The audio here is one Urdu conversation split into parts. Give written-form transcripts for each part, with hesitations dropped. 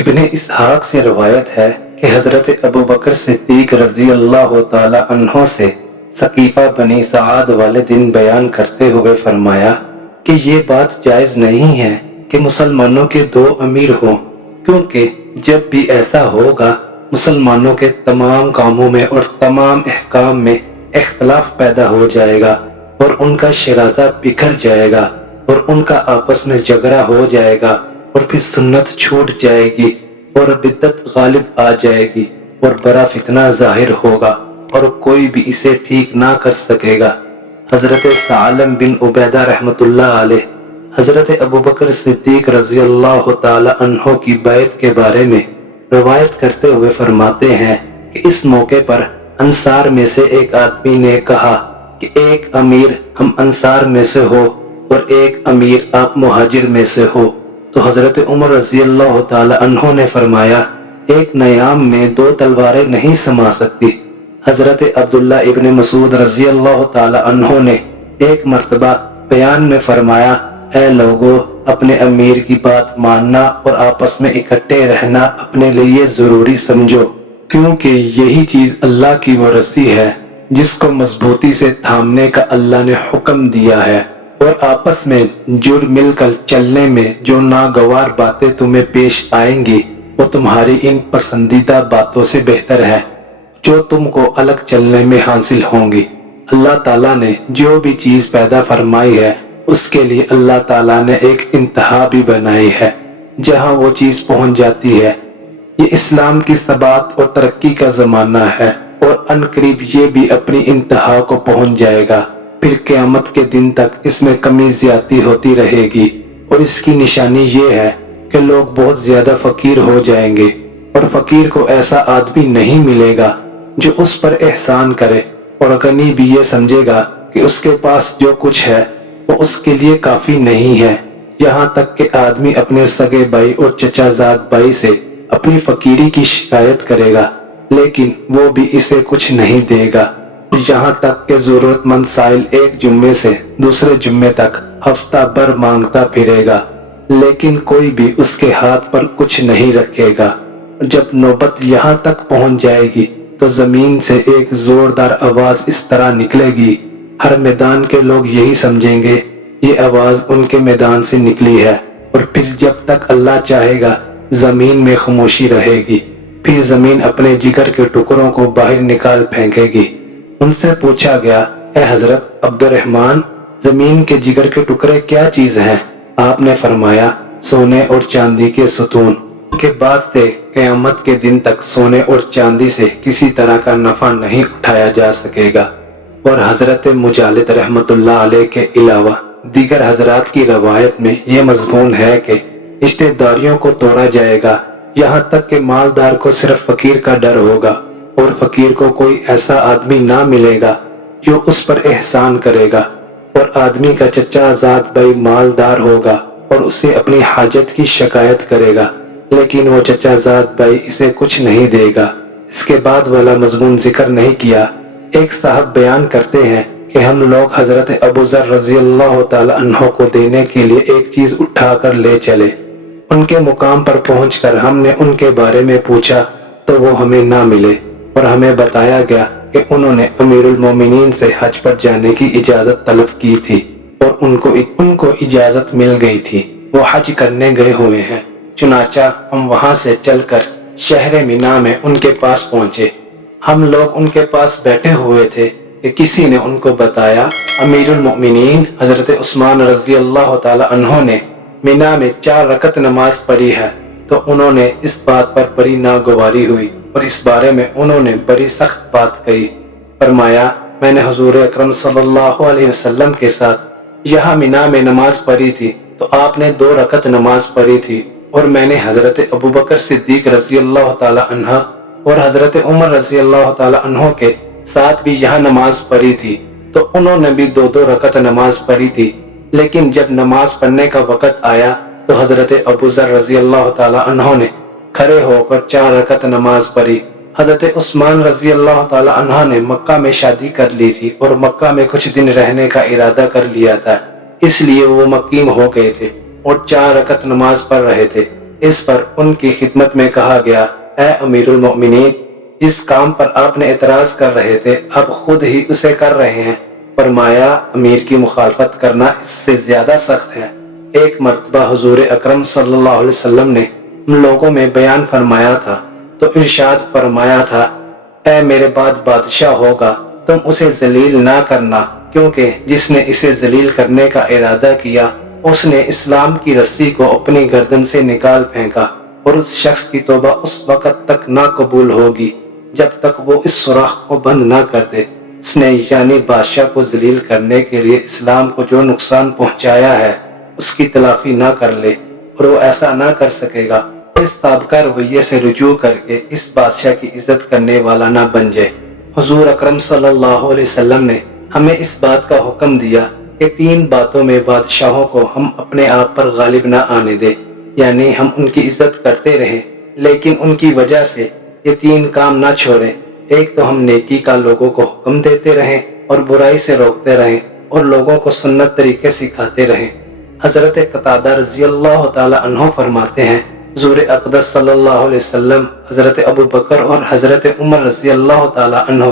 ابن اسحاق سے روایت ہے کہ حضرت ابو بکر صدیق رضی اللہ تعالی عنہ سے سقیفہ بنی سعاد والے دن بیان کرتے ہوئے فرمایا کہ یہ بات جائز نہیں ہے کہ مسلمانوں کے دو امیر ہوں، کیونکہ جب بھی ایسا ہوگا مسلمانوں کے تمام کاموں میں اور تمام احکام میں اختلاف پیدا ہو جائے گا اور ان کا شرازہ بکھر جائے گا اور ان کا آپس میں جھگڑا ہو جائے گا اور پھر سنت چھوٹ جائے گی اور بدعت غالب آ جائے گی اور بڑا فتنہ ظاہر ہوگا اور کوئی بھی اسے ٹھیک نہ کر سکے گا۔ حضرت ثعلب بن عبیدہ رحمۃ اللہ علیہ حضرت ابوبکر صدیق رضی اللہ تعالی عنہ کی بیعت کے بارے میں روایت کرتے ہوئے فرماتے ہیں کہ اس موقع پر انصار میں سے ایک آدمی نے کہا کہ ایک امیر ہم انصار میں سے ہو اور ایک امیر آپ مہاجر میں سے ہو، تو حضرت عمر رضی اللہ تعالی عنہ نے فرمایا ایک نیام میں دو تلواریں نہیں سما سکتی۔ حضرت عبداللہ ابن مسعود رضی اللہ تعالی عنہ نے ایک مرتبہ بیان میں فرمایا اے لوگو، اپنے امیر کی بات ماننا اور آپس میں اکٹھے رہنا اپنے لیے ضروری سمجھو، کیونکہ یہی چیز اللہ کی وہ رسی ہے جس کو مضبوطی سے تھامنے کا اللہ نے حکم دیا ہے، اور آپس میں جڑ مل کر چلنے میں جو ناگوار باتیں تمہیں پیش آئیں گی وہ تمہاری ان پسندیدہ باتوں سے بہتر ہے جو تم کو الگ چلنے میں حاصل ہوں گی۔ اللہ تعالیٰ نے جو بھی چیز پیدا فرمائی ہے اس کے لیے اللہ تعالیٰ نے ایک انتہا بھی بنائی ہے جہاں وہ چیز پہنچ جاتی ہے۔ یہ اسلام کی ثبات اور ترقی کا زمانہ ہے اور عنقریب یہ بھی اپنی انتہا کو پہنچ جائے گا، پھر قیامت کے دن تک اس میں کمی زیادتی ہوتی رہے گی، اور اس کی نشانی یہ ہے کہ لوگ بہت زیادہ فقیر ہو جائیں گے اور فقیر کو ایسا آدمی نہیں ملے گا جو اس پر احسان کرے، اور غنی بھی یہ سمجھے گا کہ اس کے پاس جو کچھ ہے وہ اس کے لیے کافی نہیں ہے، یہاں تک کہ آدمی اپنے سگے بھائی اور چچا زاد بھائی سے اپنی فقیری کی شکایت کرے گا لیکن وہ بھی اسے کچھ نہیں دے گا، یہاں تک کہ ضرورت مند سائل ایک جمعے سے دوسرے جمعے تک ہفتہ بھر مانگتا پھرے گا لیکن کوئی بھی اس کے ہاتھ پر کچھ نہیں رکھے گا۔ جب نوبت یہاں تک پہنچ جائے گی تو زمین سے ایک زوردار آواز اس طرح نکلے گی، ہر میدان کے لوگ یہی سمجھیں گے یہ آواز ان کے میدان سے نکلی ہے، اور پھر جب تک اللہ چاہے گا زمین میں خاموشی رہے گی، پھر زمین اپنے جگر کے ٹکڑوں کو باہر نکال پھینکے گی۔ ان سے پوچھا گیا اے حضرت عبد الرحمن، زمین کے جگر کے ٹکڑے کیا چیز ہیں؟ آپ نے فرمایا سونے اور چاندی کے ستون، کے بعد سے قیامت کے دن تک سونے اور چاندی سے کسی طرح کا نفع نہیں اٹھایا جا سکے گا۔ اور حضرت مجالد رحمت اللہ علیہ کے علاوہ دیگر حضرات کی روایت میں یہ مضمون ہے کہ رشتہ داریوں کو توڑا جائے گا، یہاں تک کہ مالدار کو صرف فقیر کا ڈر ہوگا اور فقیر کو کوئی ایسا آدمی نہ ملے گا جو اس پر احسان کرے گا، اور آدمی کا چچا زاد بھائی مالدار ہوگا اور اسے اپنی حاجت کی شکایت کرے گا لیکن وہ چچا زاد بھائی اسے کچھ نہیں دے گا۔ اس کے بعد والا مضمون ذکر نہیں کیا۔ ایک صاحب بیان کرتے ہیں کہ ہم لوگ حضرت ابو ذر رضی اللہ تعالی عنہ کو دینے کے لیے ایک چیز اٹھا کر لے چلے، ان کے مقام پر پہنچ کر ہم نے ان کے بارے میں پوچھا تو وہ ہمیں نہ ملے، اور ہمیں بتایا گیا کہ انہوں نے امیر المومنین سے حج پر جانے کی اجازت طلب کی تھی اور ان کو اجازت مل گئی تھی، وہ حج کرنے گئے ہوئے ہیں۔ چنانچہ ہم وہاں سے چل کر شہر مینا میں ان کے پاس پہنچے۔ ہم لوگ ان کے پاس بیٹھے ہوئے تھے کہ کسی نے ان کو بتایا امیر المؤمنین حضرت عثمان رضی اللہ تعالی عنہ نے مینا میں 4 رکعت نماز پڑھی ہے، تو انہوں نے اس بات پر بڑی ناگواری ہوئی اور اس بارے میں انہوں نے بڑی سخت بات کہی۔ فرمایا میں نے حضور اکرم صلی اللہ علیہ وسلم کے ساتھ یہاں مینا میں نماز پڑھی تھی تو آپ نے 2 رکعت نماز پڑھی تھی، اور میں نے حضرت ابوبکر صدیق رضی اللہ تعالی عنہ اور حضرت عمر رضی اللہ تعالی عنہ کے ساتھ بھی یہاں نماز پڑھی تھی، تو انہوں نے بھی 2 رکعت نماز پڑھی تھی، لیکن جب نماز پڑھنے کا وقت آیا تو حضرت ابو ذر رضی اللہ تعالی عنہ نے کھڑے ہو کر 4 رکعت نماز پڑھی۔ حضرت عثمان رضی اللہ تعالی عنہ نے مکہ میں شادی کر لی تھی اور مکہ میں کچھ دن رہنے کا ارادہ کر لیا تھا، اس لیے وہ مقیم ہو گئے تھے اور 4 رکعت نماز پڑھ رہے تھے۔ اس پر ان کی خدمت میں کہا گیا، اے امیر المؤمنین، جس کام پر آپ نے اعتراض کر رہے تھے اب خود ہی اسے کر رہے ہیں۔ فرمایا، امیر کی مخالفت کرنا اس سے زیادہ سخت ہے۔ ایک مرتبہ حضور اکرم صلی اللہ علیہ وسلم نے ہم لوگوں میں بیان فرمایا تھا تو ارشاد فرمایا تھا، اے میرے بعد بادشاہ ہوگا، تم اسے ذلیل نہ کرنا، کیونکہ جس نے اسے ذلیل کرنے کا ارادہ کیا اس نے اسلام کی رسی کو اپنی گردن سے نکال پھینکا، اور اس شخص کی توبہ اس وقت تک نہ قبول ہوگی جب تک وہ اس سوراخ کو بند نہ کر دے۔ اس نے یعنی بادشاہ کو ذلیل کرنے کے لیے اسلام کو جو نقصان پہنچایا ہے اس کی تلافی نہ کر لے، اور وہ ایسا نہ کر سکے گا، اس سابقہ رویے سے رجوع کر کے اس بادشاہ کی عزت کرنے والا نہ بن جائے۔ حضور اکرم صلی اللہ علیہ وسلم نے ہمیں اس بات کا حکم دیا کہ 3 باتوں میں بادشاہوں کو ہم اپنے آپ پر غالب نہ آنے دیں، یعنی ہم ان کی عزت کرتے رہیں لیکن ان کی وجہ سے یہ 3 کام نہ چھوڑیں۔ ایک تو ہم نیکی کا لوگوں کو حکم دیتے رہیں اور برائی سے روکتے رہیں اور لوگوں کو سنت طریقے سکھاتے رہیں۔ حضرت قتادہ رضی اللہ تعالی عنہ فرماتے ہیں، حضور اقدس صلی اللہ علیہ وسلم، حضرت ابو بکر اور حضرت عمر رضی اللہ تعالی عنہ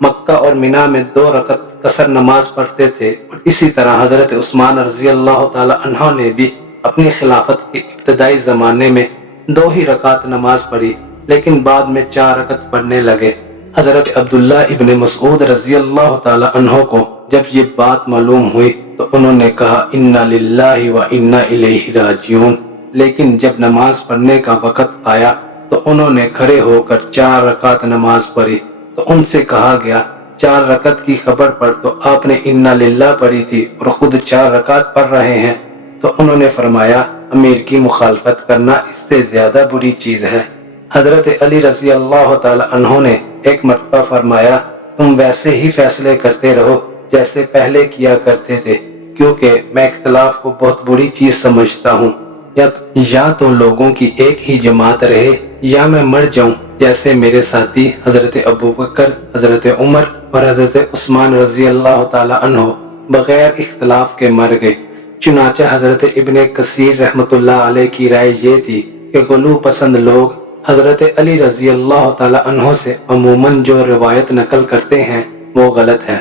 مکہ اور مینا میں 2 رکعت قصر نماز پڑھتے تھے، اور اسی طرح حضرت عثمان رضی اللہ تعالی عنہ نے بھی اپنی خلافت کے ابتدائی زمانے میں 2 ہی رکعت نماز پڑھی، لیکن بعد میں 4 رکعت پڑھنے لگے۔ حضرت عبداللہ ابن مسعود رضی اللہ تعالی عنہ کو جب یہ بات معلوم ہوئی تو انہوں نے کہا، انا للہ و انا الیہ راجعون، لیکن جب نماز پڑھنے کا وقت آیا تو انہوں نے کھڑے ہو کر 4 رکعت نماز پڑھی، تو ان سے کہا گیا 4 رکعت کی خبر پڑھ، تو آپ نے انا للہ پڑھی تھی اور خود 4 رکعت پڑھ رہے ہیں۔ تو انہوں نے فرمایا، امیر کی مخالفت کرنا اس سے زیادہ بری چیز ہے۔ حضرت علی رضی اللہ تعالی عنہ نے ایک مرتبہ فرمایا، تم ویسے ہی فیصلے کرتے رہو جیسے پہلے کیا کرتے تھے، کیونکہ میں اختلاف کو بہت بری چیز سمجھتا ہوں، یا تو لوگوں کی ایک ہی جماعت رہے یا میں مر جاؤں، جیسے میرے ساتھی حضرت ابو بکر، حضرت عمر اور حضرت عثمان رضی اللہ تعالی عنہ بغیر اختلاف کے مر گئے۔ چنانچہ حضرت ابن کثیر رحمۃ اللہ علیہ کی رائے یہ تھی کہ غلو پسند لوگ حضرت علی رضی اللہ تعالی عنہ سے عموماً جو روایت نقل کرتے ہیں وہ غلط ہے۔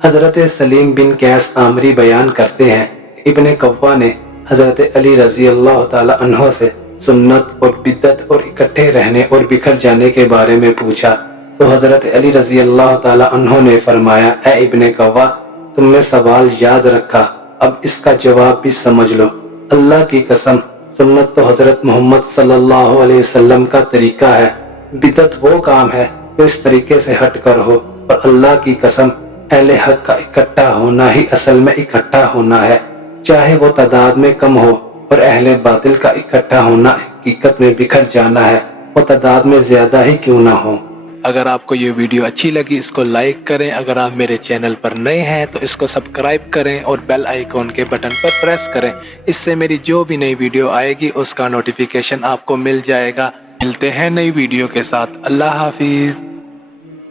حضرت سلیم بن قیس عامری بیان کرتے ہیں، ابن قوہ نے حضرت علی رضی اللہ تعالی عنہ سے سنت اور بدعت اور اکٹھے رہنے اور بکھر جانے کے بارے میں پوچھا، تو حضرت علی رضی اللہ تعالی عنہ نے فرمایا، اے ابن قوہ، تم نے سوال یاد رکھا، اب اس کا جواب بھی سمجھ لو۔ اللہ کی قسم، سنت تو حضرت محمد صلی اللہ علیہ وسلم کا طریقہ ہے، بدعت وہ کام ہے جو اس طریقے سے ہٹ کر ہو، اور اللہ کی قسم، اہل حق کا اکٹھا ہونا ہی اصل میں اکٹھا ہونا ہے، چاہے وہ تعداد میں کم ہو، اور اہل باطل کا اکٹھا ہونا حقیقت میں بکھر جانا ہے، وہ تعداد میں زیادہ ہی کیوں نہ ہو۔ اگر آپ کو یہ ویڈیو اچھی لگی اس کو لائک کریں، اگر آپ میرے چینل پر نئے ہیں تو اس کو سبسکرائب کریں اور بیل آئیکن کے بٹن پر پریس کریں، اس سے میری جو بھی نئی ویڈیو آئے گی اس کا نوٹیفیکیشن آپ کو مل جائے گا۔ ملتے ہیں نئی ویڈیو کے ساتھ، اللہ حافظ۔